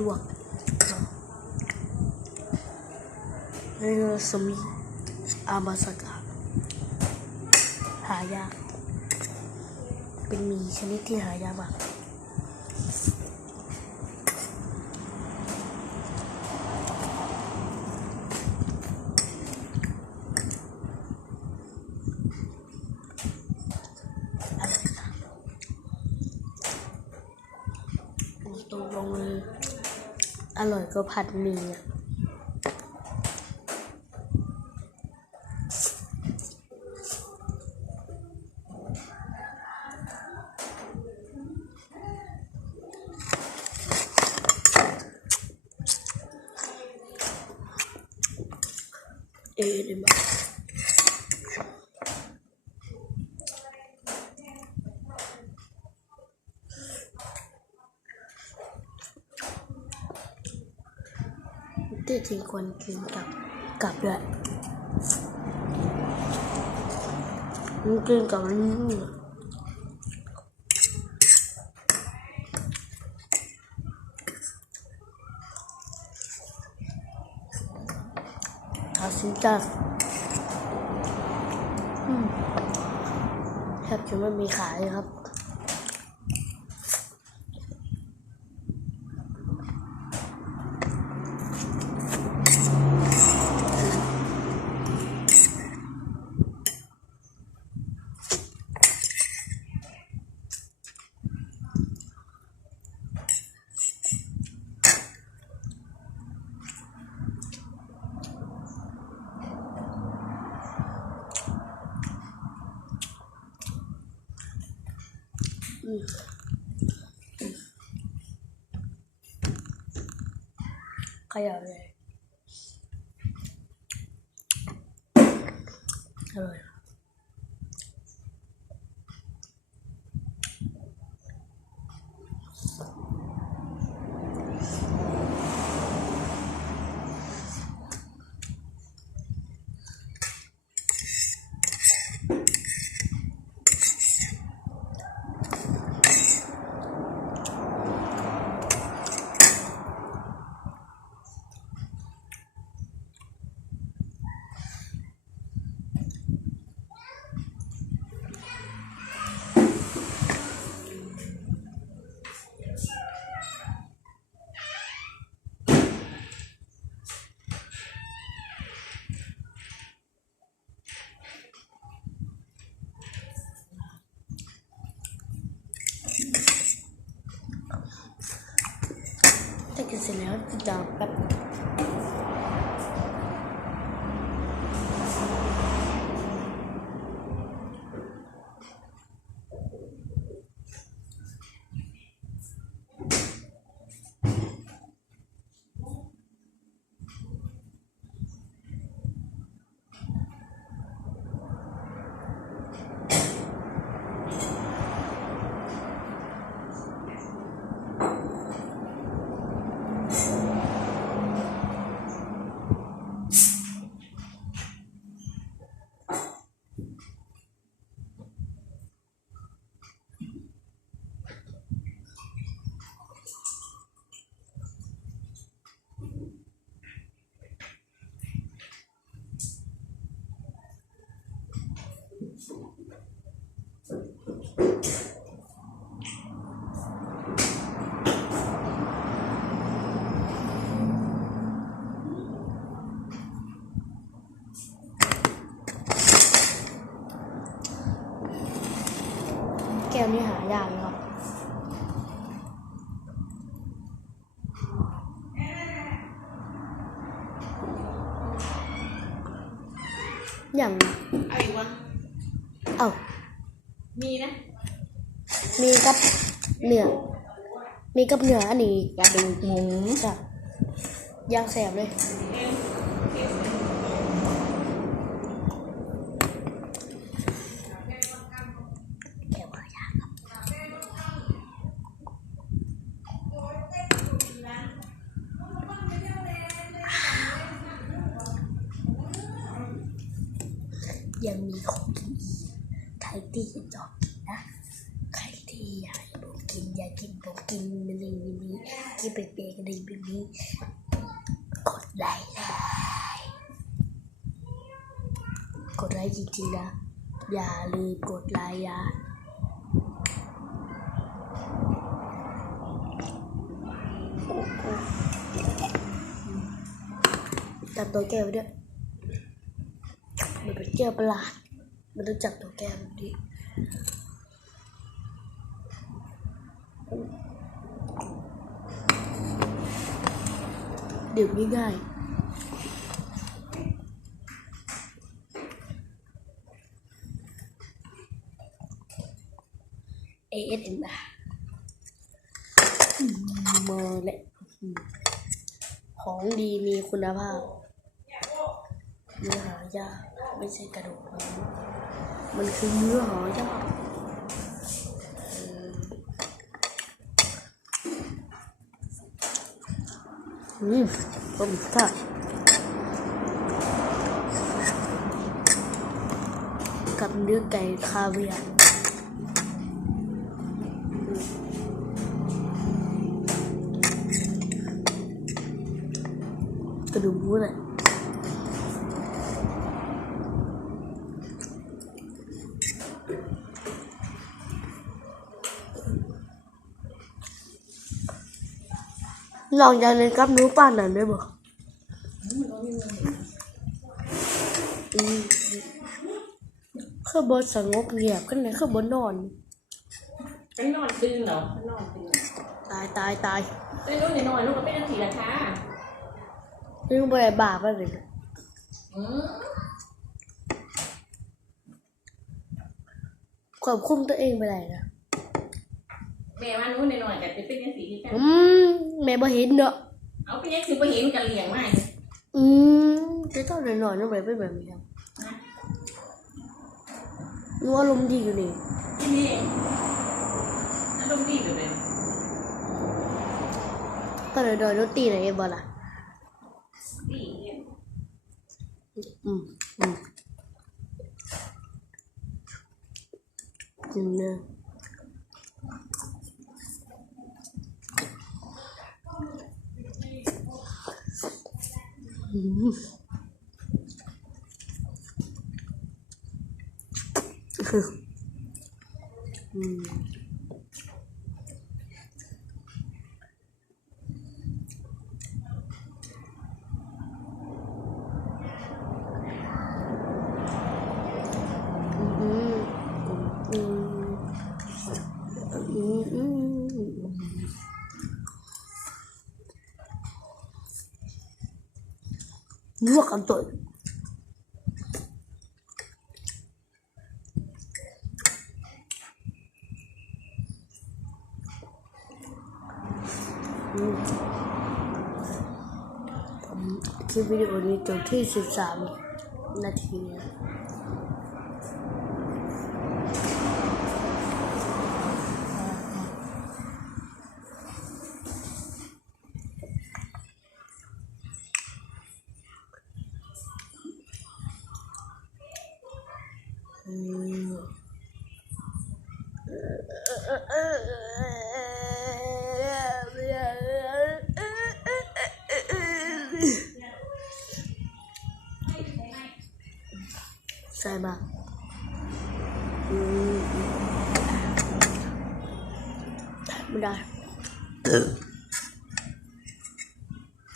ลวกเรือสมิอามาสกาหายาก เป็นมีชนิดที่หายากมาก อะไรนะตรงลงเลย อร่อยก็ผัดหมี่อะเอเดมา ที่ควรกินกับกับด้วยมันกินกับนี่ทาซินจัสอืมแทบจะไม่มีขายครับ ขยับเลยอร่อยถ้ากินเสร็จแล้วจะจางแป๊บแก้วนี้หา ยากนะครับอย่างเอาอีกวะเอ้ามีนะ มีกับเนื้อมีกับเนื้ออันนี้กระดูกหมูจ้ะย่างแสบเลย แก้วหายากครับ ยังมีของกินอีกใครที่จะจอกกินนะใครที่อยากผมกินอยากกินผมกินมันนี้มันนี้กินเปรี้ยวๆกันเลยแบบนี้กดไลค์เลยกดไลค์จริงๆนะอย่าลืมกดไลค์นะจับตัวแก้วด้วย เป็นแก้วประหลาด มันต้องจับตัวแก้วแบบนี้ดื่มง่ายๆ ASMR อืมมาแล้วของดีมีคุณภาพเนื้อหายาก ไม่ใช่กระดูกหมูมันคือเนื้อหายากเอออืมต้มค่ะกับเนื้อไก่คาเวียร์กระดูกหมูเลองอย่างหนึงกับหนูป่านนั้นได้บ่อืมคือบนสงบเงียบขึ้นเลยคือบนนอนเป็นอนตื่นเหรอเป็นอนตื่นตายตายตายตื่นนู่นนี่นอนลูกก็เป็นนาทีละค่ะนี่บ่ได้บาปอะไรเลยอืมควบคุมตัวเองไปไหนนะ แม่ว่านู่นนี่นอนกันจะเป็นนาทีที่กันอืมแม่บ่เห็นเนาะเอาไปยังสิไปเห็นกันเลี้ยงมาอืมแต่ตอนนอนๆนึกไปเป็นแบบนี้ครับหนูอารมณ์ดีอยู่นี่ที่นี่อารมณ์ดีแบบนี้ตอนนอนๆหนูตีไหนเองบ่ล่ะดีเนี่ยอืมอืมจริงเนอะ mm ลวกกันตัวอืมผมคลิปวิดีโอนี้จบที่ 13 นาที ใส่มาอืมไม่ได้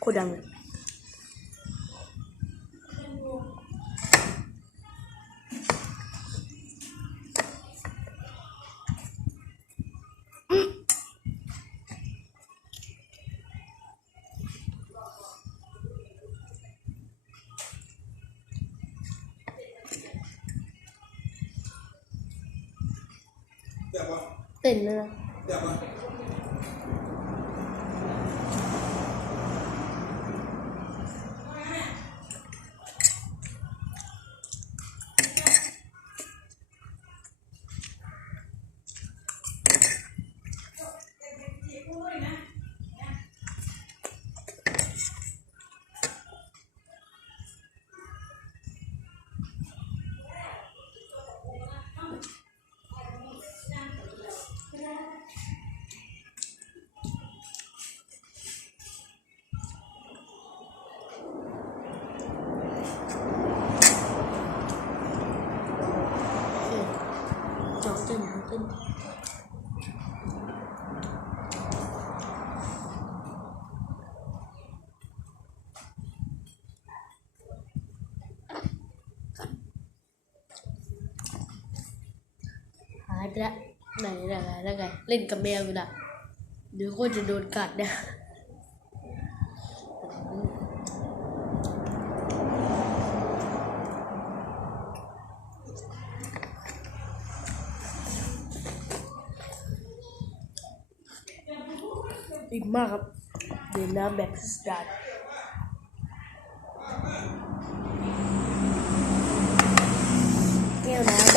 โคตรดังเลย เต้นเลย หนายไปละไหนไหนไหนแล้วไงเล่นกับแมวอยู่นะเดี๋ยวก็จะโดนกัดเนะอิ่มมากครับดื่มน้ำ แบบพิสดารแก้วน้ำ